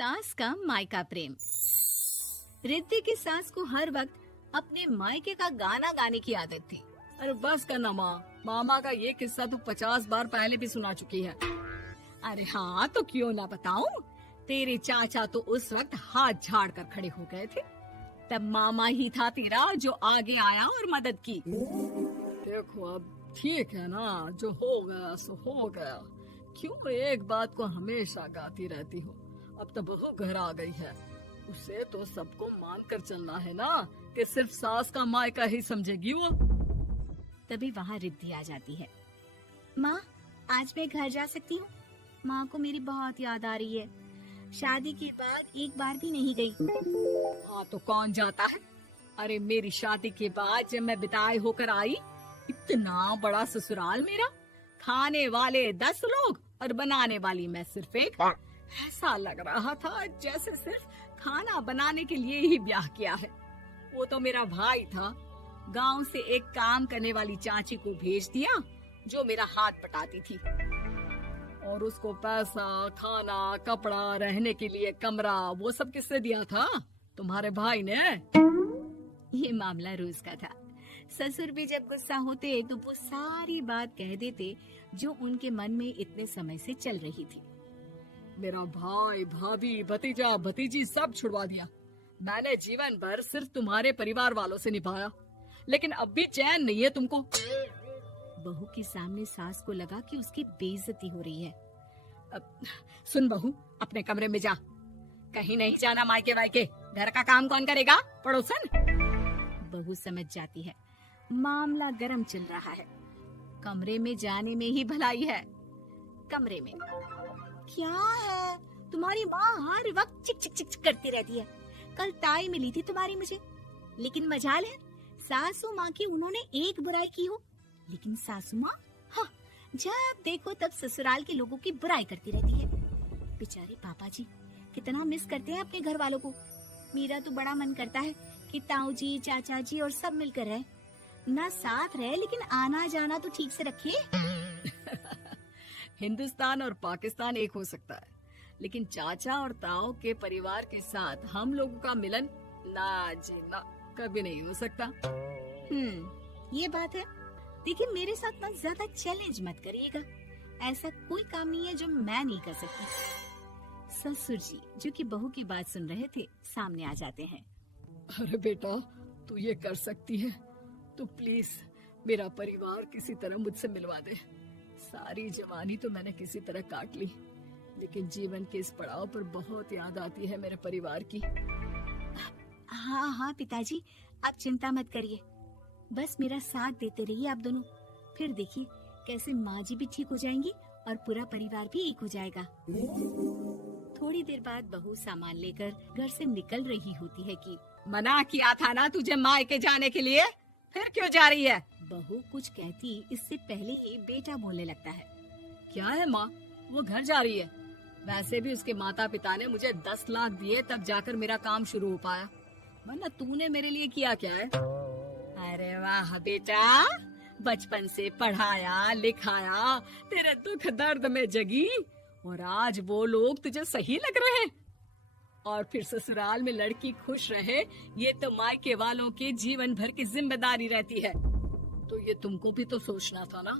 सास का मायका प्रेम। रिद्धि की सास को हर वक्त अपने मायके का गाना गाने की आदत थी। अरे बस करना माँ, मामा का ये किस्सा तो 50 बार पहले भी सुना चुकी है। अरे हाँ, तो क्यों ना बताऊं। तेरे चाचा तो उस वक्त हाथ झाड़ कर खड़े हो गए थे। तब मामा ही था तेरा जो आगे आया और मदद की। देखो अब ठीक है ना, जो हो गया सो हो गया। क्यों एक बात को हमेशा गाती रहती हो। अब तो बहू घर आ गई है, उसे तो सबको मान कर चलना है ना, कि सिर्फ सास का मायका ही समझेगी वो। तभी वहाँ रिद्धि आ जाती है। माँ, आज मैं घर जा सकती हूँ? माँ को मेरी बहुत याद आ रही है। शादी के बाद एक बार भी नहीं गई। हाँ तो कौन जाता है। अरे मेरी शादी के बाद जब मैं विदाई होकर आई, इतना बड़ा ससुराल मेरा, खाने वाले 10 लोग और बनाने वाली मैं सिर्फ एक। ऐसा लग रहा था जैसे सिर्फ खाना बनाने के लिए ही ब्याह किया है। वो तो मेरा भाई था, गांव से एक काम करने वाली चाची को भेज दिया जो मेरा हाथ पटाती थी, और उसको पैसा, खाना, कपड़ा, रहने के लिए कमरा, वो सब किसने दिया था? तुम्हारे भाई ने। ये मामला रोज का था। ससुर भी जब गुस्सा होते तो वो सारी बात कह देते जो उनके मन में इतने समय से चल रही थी। मेरा भाई, भाभी, भतीजा, भतीजी सब छुड़वा दिया। मैंने जीवन भर सिर्फ तुम्हारे परिवार वालों से निभाया, लेकिन अब भी चैन नहीं है तुमको। बहू के सामने सास को लगा कि उसकी बेइज्जती हो रही है। अब सुन बहू, अपने कमरे में जा, कहीं नहीं जाना मायके वायके। घर का काम कौन करेगा? पड़ोसन। बहू समझ जाती है मामला गर्म चल रहा है। कमरे में जाने में ही भलाई है। कमरे में क्या है? तुम्हारी माँ हर वक्त चिक चिक चिक करती रहती है। कल ताई मिली थी तुम्हारी मुझे, लेकिन मजाल है सासू माँ की उन्होंने एक बुराई की हो, लेकिन सासू माँ हाँ, जब देखो तब ससुराल के लोगों की बुराई करती रहती है। बेचारे पापा जी कितना मिस करते हैं अपने घर वालों को। मेरा तो बड़ा मन करता है कि ताऊ जी, चाचा जी और सब मिलकर रहे, ना साथ रहे लेकिन आना जाना तो ठीक से रखे। हिंदुस्तान और पाकिस्तान एक हो सकता है, लेकिन चाचा और ताऊ के परिवार के साथ हम लोगों का मिलन ना जी ना, कभी नहीं हो सकता। ये बात है। देखिए मेरे साथ ना ज्यादा चैलेंज मत करिएगा। ऐसा कोई काम नहीं है जो मैं नहीं कर सकती। ससुर जी जो कि बहू की बात सुन रहे थे सामने आ जाते हैं। अरे बेटा, तू ये कर सकती है तो प्लीज मेरा परिवार किसी तरह मुझसे मिलवा दे। सारी जवानी तो मैंने किसी तरह काट ली, लेकिन जीवन के इस पड़ाव पर बहुत याद आती है मेरे परिवार की। हाँ हाँ पिताजी, आप चिंता मत करिए, बस मेरा साथ देते रहिए आप दोनों। फिर देखिए कैसे माँ जी भी ठीक हो जाएंगी और पूरा परिवार भी एक हो जाएगा। थोड़ी देर बाद बहू सामान लेकर घर से निकल रही होती है कि मना किया था ना तुझे मायके जाने के लिए, फिर क्यों जा रही है? बहू कुछ कहती इससे पहले ही बेटा बोलने लगता है। क्या है माँ, वो घर जा रही है। वैसे भी उसके माता पिता ने मुझे 10 लाख दिए तब जाकर मेरा काम शुरू हो पाया, वरना तूने मेरे लिए किया क्या है? अरे वाह बेटा, बचपन से पढ़ाया लिखाया, तेरे दुख दर्द में जगी, और आज वो लोग तुझे सही लग रहे हैं। और फिर ससुराल में लड़की खुश रहे, ये तो मायके वालों की जीवन भर की जिम्मेदारी रहती है। तो ये तुमको भी तो सोचना था ना।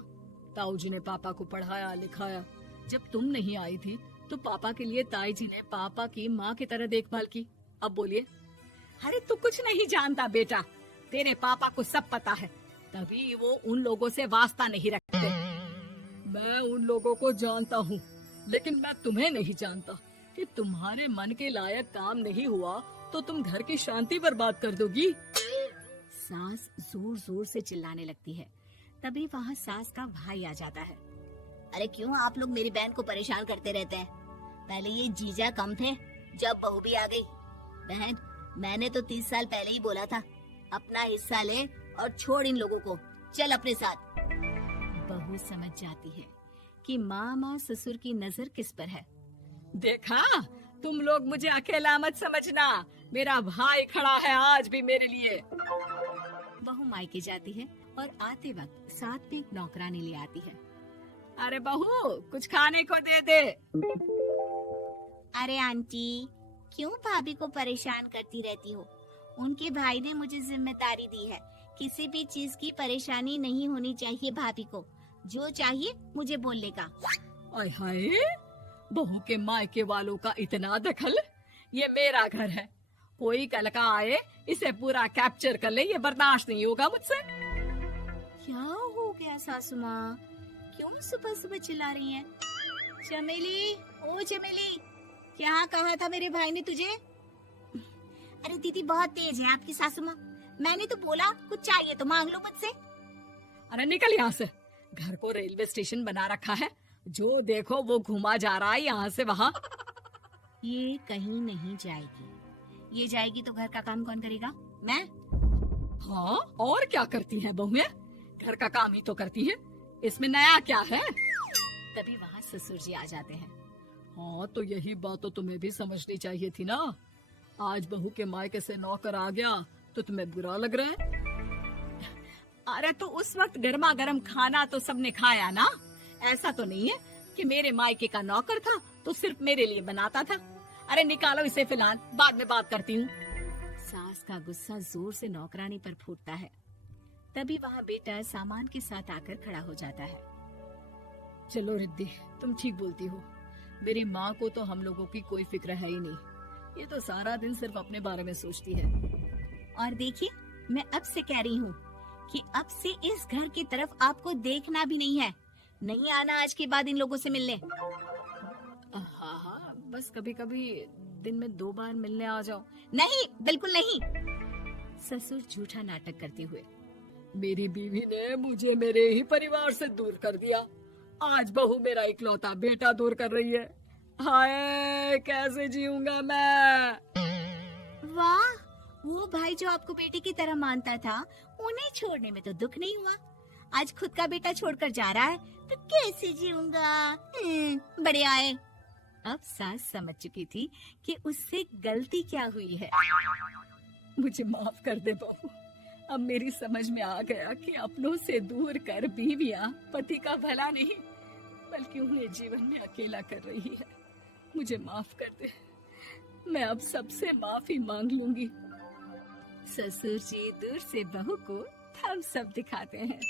ताऊ जी ने पापा को पढ़ाया लिखाया, जब तुम नहीं आई थी तो पापा के लिए ताई जी ने पापा की माँ की तरह देखभाल की। अब बोलिए। अरे तू कुछ नहीं जानता बेटा, तेरे पापा को सब पता है, तभी वो उन लोगों से वास्ता नहीं रखते। मैं उन लोगों को जानता हूँ, लेकिन मैं तुम्हें नहीं जानता कि तुम्हारे मन के लायक काम नहीं हुआ तो तुम घर की शांति बर्बाद कर दोगी। सास जोर जोर से चिल्लाने लगती है। तभी वहाँ सास का भाई आ जाता है। अरे क्यों आप लोग मेरी बहन को परेशान करते रहते हैं? पहले ये जीजा कम थे, जब बहू भी आ गई। बहन, मैंने तो 30 साल पहले ही बोला था, अपना हिस्सा ले और छोड़ इन लोगों को, चल अपने साथ। बहू समझ जाती है कि मामा ससुर की नजर किस पर है। देखा, तुम लोग मुझे अकेला मत समझना, मेरा भाई खड़ा है आज भी मेरे लिए। बहू मायके जाती है और आते वक्त साथ में एक नौकरानी ले आती है। अरे बहू, कुछ खाने को दे दे। अरे आंटी, क्यों भाभी को परेशान करती रहती हो? उनके भाई ने मुझे जिम्मेदारी दी है। किसी भी चीज की परेशानी नहीं होनी चाहिए भाभी को। जो चाहिए मुझे बोलने का। आय हाय, बहू के मायके वालों का इतना दखल। ये मेरा घर है, कोई कल का आए इसे पूरा कैप्चर कर ले, ये बर्दाश्त नहीं होगा मुझसे। क्या हो गया सासू माँ? क्यों सुबह सुबह चिल्ला रही हैं? चमेली, ओ चमेली, क्या कहा था मेरे भाई ने तुझे? अरे दीदी बहुत तेज है आपकी सासू माँ। मैंने तो बोला कुछ चाहिए तो मांग लो मुझसे। अरे निकल यहाँ से, घर को रेलवे स्टेशन बना रखा है, जो देखो वो घुमा जा रहा है यहाँ से वहाँ। ये कहीं नहीं जाएगी। ये जाएगी तो घर का काम कौन करेगा? मैं। हाँ, और क्या करती है बहुएं? घर का काम ही तो करती है, इसमें नया क्या है? तभी वहाँ ससुर जी आ जाते हैं। हाँ, तो यही बात तो तुम्हें भी समझनी चाहिए थी ना। आज बहू के मायके से नौकर आ गया तो तुम्हें बुरा लग रहा है? अरे तो उस वक्त गर्मा गर्म खाना तो सबने खाया ना। ऐसा तो नहीं है कि मेरे मायके का नौकर था तो सिर्फ मेरे लिए बनाता था। अरे निकालो इसे, फिलहाल बाद में बात करती हूँ। सास का गुस्सा जोर से नौकरानी पर फूटता है। तभी वहाँ बेटा सामान के साथ आकर खड़ा हो जाता है। चलो रिद्धि, तुम ठीक बोलती हो। मेरी माँ को तो हम लोगों की कोई फिक्र है ही नहीं, ये तो सारा दिन सिर्फ अपने बारे में सोचती है। और देखिए, मैं अब से कह रही हूँ कि अब से इस घर की तरफ आपको देखना भी नहीं है। नहीं आना आज के बाद इन लोगों से मिलने। हाँ, बस कभी कभी दिन में 2 बार मिलने आ जाओ। नहीं, बिल्कुल नहीं। ससुर झूठा नाटक करते हुए। मेरी बीवी ने मुझे मेरे ही परिवार से दूर कर दिया, आज बहू मेरा इकलौता बेटा दूर कर रही है। हाय, कैसे जीऊंगा मैं? वाह, वो भाई जो आपको बेटे की तरह मानता था, उन्हें छोड़ने में तो दुख नहीं हुआ। आज खुद का बेटा छोड़कर जा रहा है तो कैसे जीऊंगा? बड़े आए। अब सास समझ चुकी थी कि उससे गलती क्या हुई है। मुझे माफ कर दे बहू, अब मेरी समझ में आ गया कि अपनों से दूर कर बीवियां पति का भला नहीं बल्कि उन्हें जीवन में अकेला कर रही है। मुझे माफ कर दे, मैं अब सबसे माफी मांग लूंगी। ससुर जी दूर से बहू को थम्स अप दिखाते हैं।